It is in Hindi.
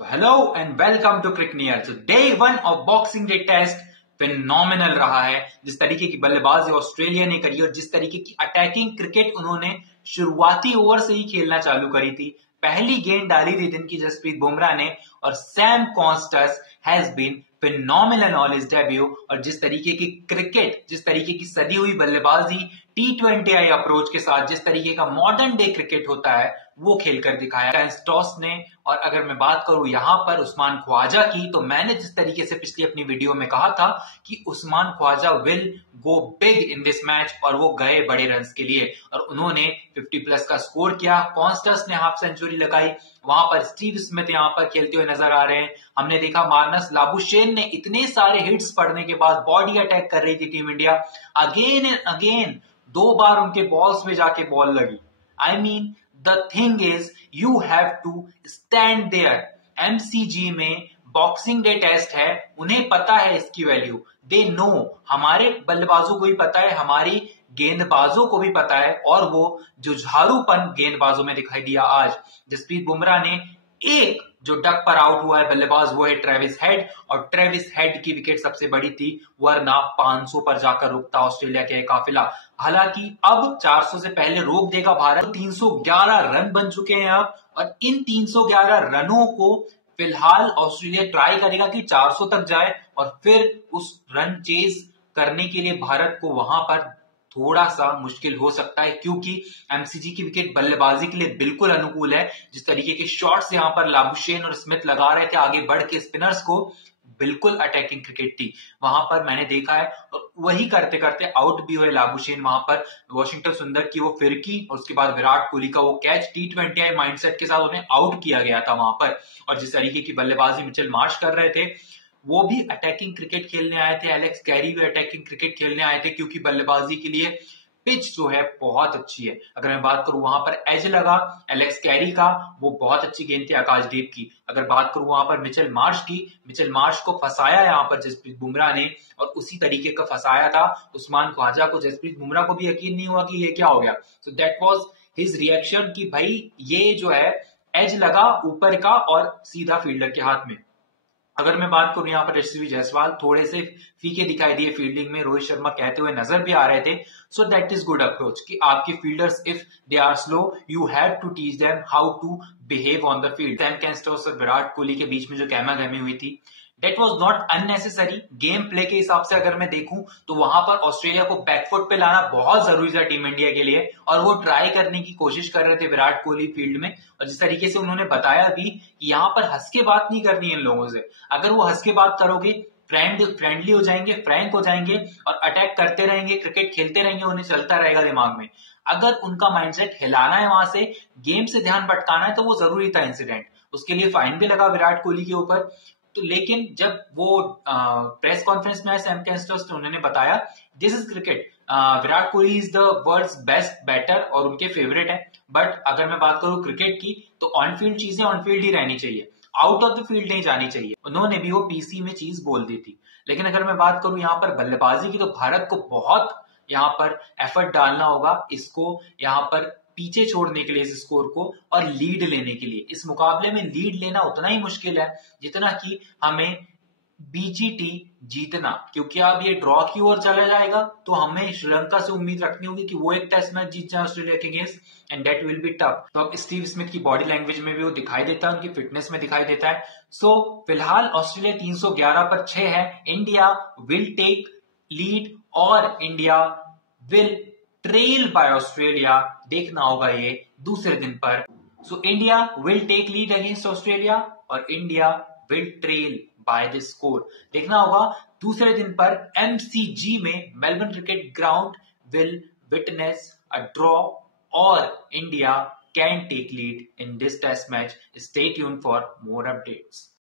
तो hello and welcome to Cricneer. तो day one of boxing day test phenomenal रहा है। जिस तरीके की बल्लेबाजी ऑस्ट्रेलिया ने करी और जिस तरीके की अटैकिंग क्रिकेट उन्होंने शुरुआती ओवर से ही खेलना चालू करी थी। पहली गेंद डाली थी दिन की जसप्रीत बुमराह ने और Sam Konstas has been phenomenal on his debut. और जिस तरीके की क्रिकेट, जिस तरीके की सदी हुई बल्लेबाजी T20I अप्रोच के साथ जिस तरीके का मॉडर्न डे क्रिकेट होता है वो खेलकर दिखाया स्टॉस ने। और अगर मैं बात करूं यहां पर उस्मान ख्वाजा की, तो मैंने जिस तरीके से पिछली अपनी वीडियो में कहा था कि Usman Khawaja will go big in this match, और वो गए बड़े रन्स के लिए और उन्होंने 50 प्लस का स्कोर किया। कॉन्स्टस ने हाफ सेंचुरी लगाई। वहां पर स्टीव स्मिथ यहां पर खेलते हुए नजर आ रहे हैं। हमने देखा मार्नस लाबुशेन ने इतने सारे हिट्स पड़ने के बाद बॉडी अटैक कर रही थी team India, again and again 2 बार उनके बॉल्स में जाके बॉल लगी। I mean the thing is you have to stand there. MCG में बॉक्सिंग डे टेस्ट है, उन्हें पता है इसकी वैल्यू, दे नो। हमारे बल्लेबाजों को भी पता है, हमारी गेंदबाजों को भी पता है, और वो जुझारूपन गेंदबाजों में दिखाई दिया आज। जसप्रीत बुमराह ने एक जो डक पर आउट हुआ है बल्लेबाज, वो है ट्रेविस हेड, और ट्रेविस हेड की विकेट सबसे बड़ी थी, वरना 500 पर जाकर रुकता ऑस्ट्रेलिया के काफिला। हालांकि अब 400 से पहले रोक देगा भारत। 311 रन बन चुके हैं अब, और इन 311 रनों को फिलहाल ऑस्ट्रेलिया ट्राई करेगा कि 400 तक जाए, और फिर उस रन चेज करने के लिए भारत को वहां पर थोड़ा सा मुश्किल हो सकता है, क्योंकि एमसीजी की विकेट बल्लेबाजी के लिए बिल्कुल अनुकूल है। जिस तरीके के शॉट्स यहां पर लाबुशेन और स्मिथ लगा रहे थे आगे बढ़ के स्पिनर्स को, बिल्कुल अटैकिंग क्रिकेट थी वहां पर, मैंने देखा है। और वही करते करते आउट भी हुए लाबुशेन वहां पर। वॉशिंगटन सुंदर की वो फिरकी और उसके बाद विराट कोहली का वो कैच, T20I माइंडसेट के साथ उन्हें आउट किया गया था वहां पर। और जिस तरीके की बल्लेबाजी मिचेल मार्श कर रहे थे, वो भी अटैकिंग क्रिकेट खेलने आए थे। एलेक्स कैरी भी अटैकिंग क्रिकेट खेलने आए थे, क्योंकि बल्लेबाजी के लिए पिच जो है बहुत अच्छी है। अगर मैं बात करूं वहां पर एज लगा एलेक्स कैरी का, वो बहुत अच्छी गेंद थी आकाशदीप की। अगर बात करूं वहां पर मिचेल मार्श की, मिचेल मार्श को फंसाया यहां पर जसप्रीत बुमराह ने, और उसी तरीके का फंसाया था उस्मान ख्वाजा को। जसप्रीत बुमराह को भी यकीन नहीं हुआ कि ये क्या हो गया। So that was his reaction कि भाई ये जो है एज लगा ऊपर का और सीधा फील्डर के हाथ में। अगर मैं बात करूं यहाँ पर यशस्वी जायसवाल थोड़े से फीके दिखाई दिए फील्डिंग में, रोहित शर्मा कहते हुए नजर भी आ रहे थे। So that is good approach कि आपके fielders if they are slow you have to teach them how to behave on the field. Sam Konstas और विराट कोहली के बीच में जो गहमा-गहमी हुई थी, that was not unnecessary. Game play के हिसाब से अगर मैं देखूं तो वहां पर ऑस्ट्रेलिया को बैकफुट पे लाना बहुत जरूरी था टीम इंडिया के लिए, और वो ट्राई करने की कोशिश कर रहे थे विराट कोहली फील्ड में। और जिस तरीके से उन्होंने बताया भी कि यहाँ पर हंस के बात नहीं करनी है इन लोगों से। अगर वो हंस के बात करोगे, फ्रेंडली हो जाएंगे, फ्रैंक हो जाएंगे और अटैक करते रहेंगे, क्रिकेट खेलते रहेंगे, उन्हें चलता रहेगा दिमाग में। अगर उनका माइंडसेट हिलाना है, वहां से गेम से ध्यान भटकाना है, तो वो जरूरी था इंसिडेंट। उसके लिए फाइन भी लगा विराट कोहली के ऊपर। तो लेकिन जब वो प्रेस कॉन्फ्रेंस में आए सैम कैस्टर्स, तो उन्होंने बताया this is cricket, Virat Kohli is the world's best batter और उनके फेवरेट है। बट अगर मैं बात करूं क्रिकेट की, तो ऑन फील्ड चीजें ऑन फील्ड ही रहनी चाहिए, आउट ऑफ द फील्ड नहीं जानी चाहिए। उन्होंने भी वो पीसी में चीज बोल दी थी। लेकिन अगर मैं बात करूं यहाँ पर बल्लेबाजी की, तो भारत को बहुत यहाँ पर एफर्ट डालना होगा इसको यहाँ पर पीछे छोड़ने के लिए इस स्कोर को, और लीड लेने के लिए। इस मुकाबले में लीड लेना उतना ही मुश्किल है जितना कि हमें बीजीटी जीतना, क्योंकि अब ये ड्रॉ की ओर चला जाएगा तो हमें श्रीलंका से उम्मीद रखनी होगी कि वो एक टेस्ट मैच जीत जाए ऑस्ट्रेलिया के against, and that will be tough. तो अब स्टीव स्मिथ की बॉडी लैंग्वेज में भी वो दिखाई देता है, उनकी फिटनेस में दिखाई देता है। सो फिलहाल ऑस्ट्रेलिया 311 पर 6 है। इंडिया विल टेक लीड और India will trail by Australia. देखना होगा ये दूसरे दिन पर। So India will take lead against Australia और India will trail by the score. देखना होगा दूसरे दिन पर एमसीजी में, Melbourne cricket ground will witness a draw और India can take lead in this test match. Stay tuned for more updates.